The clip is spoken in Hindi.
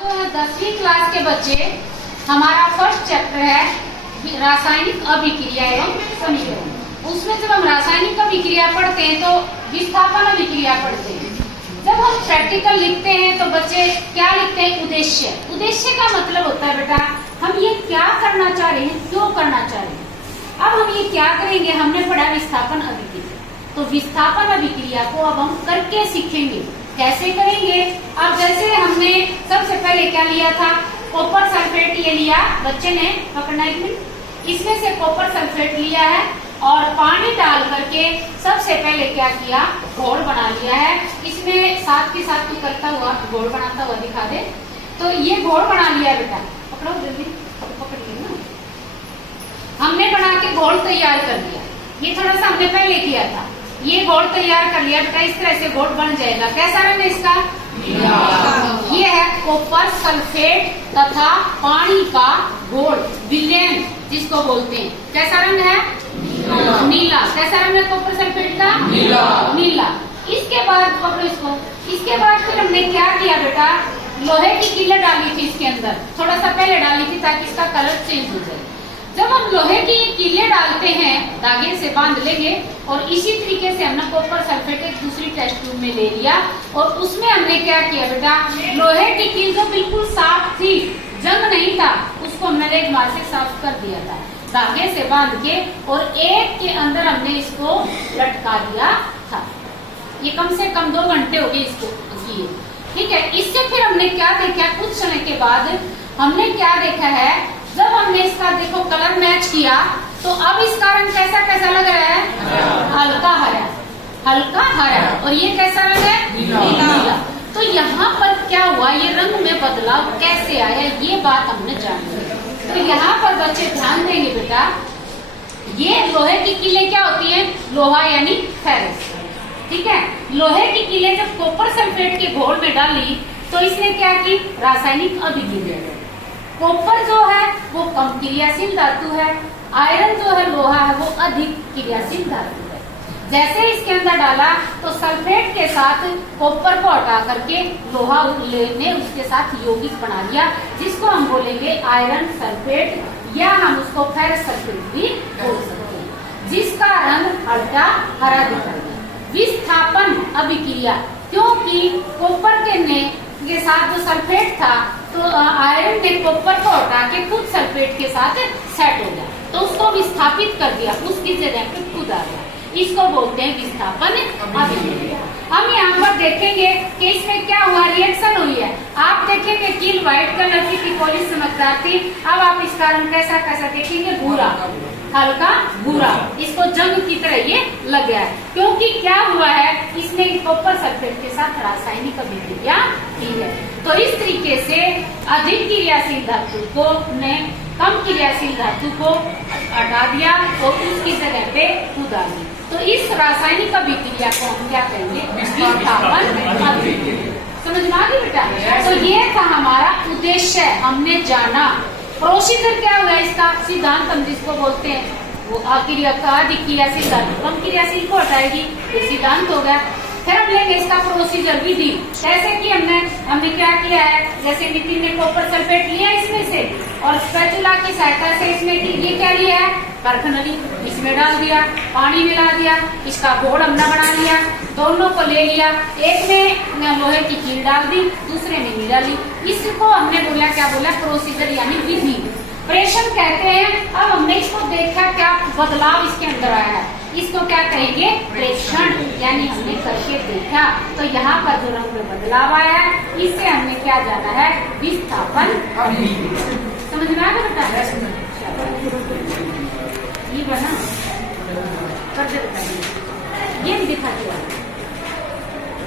तो 10वीं क्लास के बच्चे, हमारा फर्स्ट चैप्टर है रासायनिक अभिक्रिया एवं समीकरण। उसमें जब हम रासायनिक अभिक्रिया पढ़ते हैं तो विस्थापन अभिक्रिया पढ़ते हैं। जब हम प्रैक्टिकल लिखते हैं तो बच्चे क्या लिखते हैं? उद्देश्य। उद्देश्य का मतलब होता है बेटा हम ये क्या करना चाह रहे हैं, क्यों करना चाह रहे हैं। अब हम ये क्या करेंगे, हमने पढ़ा विस्थापन अभिक्रिया, तो विस्थापन अभिक्रिया को अब हम करके सीखेंगे। कैसे करेंगे? अब जैसे हमने सबसे पहले क्या लिया था, कॉपर सल्फेट ये लिया, बच्चे ने पकड़ना एक मिनट, इसमें से कॉपर सल्फेट लिया है और पानी डाल करके सबसे पहले क्या किया, घोल बना लिया है। इसमें साथ के साथ उतरता हुआ घोल बनाता हुआ दिखा दे। तो ये घोल बना लिया बेटा, पकड़ो जल्दी, पकड़िए ना। हमने बना के घोल तैयार कर लिया। ये थोड़ा सा हमने पहले किया था, ये घोल तैयार कर लिया बेटा। इस तरह से घोल बन जाएगा। कैसा रंग है इसका? ये है कॉपर सल्फेट तथा पानी का घोल, विलयन जिसको बोलते हैं। कैसा रंग है? नीला। कैसा रंग है कॉपर सल्फेट का? नीला। इसके बाद पकड़ो इसको। इसके बाद फिर हमने क्या किया बेटा, लोहे की कीलें डाली थी इसके अंदर, थोड़ा सा पहले डाली थी ताकि इसका कलर चेंज हो जाए। जब हम लोहे की कीलें डालते हैं, धागे से बांध लेंगे और इसी तरीके से हमने कॉपर सल्फेट एक दूसरी टेस्ट ट्यूब में ले लिया और उसमें हमने क्या किया बेटा, लोहे की कील जो बिल्कुल साफ थी, जंग नहीं था, उसको हमने रेगमार से साफ कर दिया था धागे से बांध के, और एक के अंदर हमने इसको लटका दिया था। ये कम से कम 2 घंटे हो गए इसको किए, ठीक है। इससे फिर हमने क्या देखा, कुछ समय के बाद हमने क्या देखा है, जब हमने इसका देखो कलर मैच किया तो अब इसका रंग कैसा कैसा लग रहा है? हल्का हरा, हल्का हरा। और ये कैसा रंग है? नीला। तो यहाँ पर क्या हुआ, ये रंग में बदलाव कैसे आया, ये बात हमने जानी। तो यहाँ पर बच्चे ध्यान देंगे बेटा, ये लोहे की कीलें क्या होती है, लोहा यानी फेरस, ठीक है। लोहे की कीलें जब कॉपर सल्फेट के घोल में डाली तो इसने क्या की, रासायनिक अभिक्रिया। कॉपर जो है वो कम क्रियाशील धातु है, आयरन जो है लोहा है वो अधिक क्रियाशील धातु है। जैसे इसके अंदर डाला तो सल्फेट के साथ कॉपर को हटा करके लोहा ने उसके साथ यौगिक बना लिया, जिसको हम बोलेंगे आयरन सल्फेट, या हम उसको फेरस सल्फेट भी बोल सकते हैं, जिसका रंग हल्का हरा दिखा है। विस्थापन अभिक्रिया, क्योंकि कॉपर के साथ जो सल्फेट था तो आयरन ने कॉपर को हटा के खुद सल्फेट के साथ सेट हो गया, तो उसको विस्थापित कर दिया, उसकी जगह पे खुद आ गया। इसको बोलते हैं विस्थापन अभिक्रिया। हम यहाँ पर देखेंगे कि इसमें क्या हुआ, रिएक्शन हुई है। आप देखेंगे कील व्हाइट कलर की थी, पॉलिश चमकदार थी। अब आप इसका रंग कैसा कैसा देखेंगे, भूरा, हल्का भूरा। इसको जंग की तरह ये लग गया है, क्योंकि क्या हुआ है, इसने कॉपर सल्फेट के साथ रासायनिक अभिक्रिया की है। तो इस तरीके से अधिक क्रियाशील धातु को ने कम क्रियाशील धातु को हटा दिया और उसकी जगह पे खुद आ गई। तो इस रासायनिक अभिक्रिया को हम क्या कहेंगे, विस्थापन अभिक्रिया। समझ में आ गई बेटा? तो ये था हमारा उद्देश्य, हमने जाना। प्रोसीजर क्या हुआ इसका, सिद्धांत हम जिसको बोलते हैं, वो अधिक क्रियाशील धातु कम क्रियाशील को हटाएगी, तो सिद्धांत हो गया। फिर हम लेंगे इसका प्रोसीजर विधि, जैसे कि हमने क्या किया है, जैसे नितिन ने कॉपर सल्फेट लिया इसमें से और स्पैचुला की सहायता से इसमें ये क्या लिया है, परखनली, इसमें डाल दिया, पानी मिला दिया, इसका घोल हमने बना लिया, दोनों को ले लिया, एक में लोहे की कील डाल दी, दूसरे में नहीं डाली। इसको हमने बोला, क्या बोला, प्रोसीजर यानी विधि, प्रेषण कहते हैं। अब हमने इसको देखा क्या बदलाव इसके अंदर आया है, इसको क्या कहेंगे, प्रेषण, यानी हमने करके देखा। तो यहाँ पर जो रंग में बदलाव आया है, इससे हमने क्या जाना है, विस्थापन। समझ में आ गया बेटा? ये बना कर दे बेटा, ये भी दिखा दिया।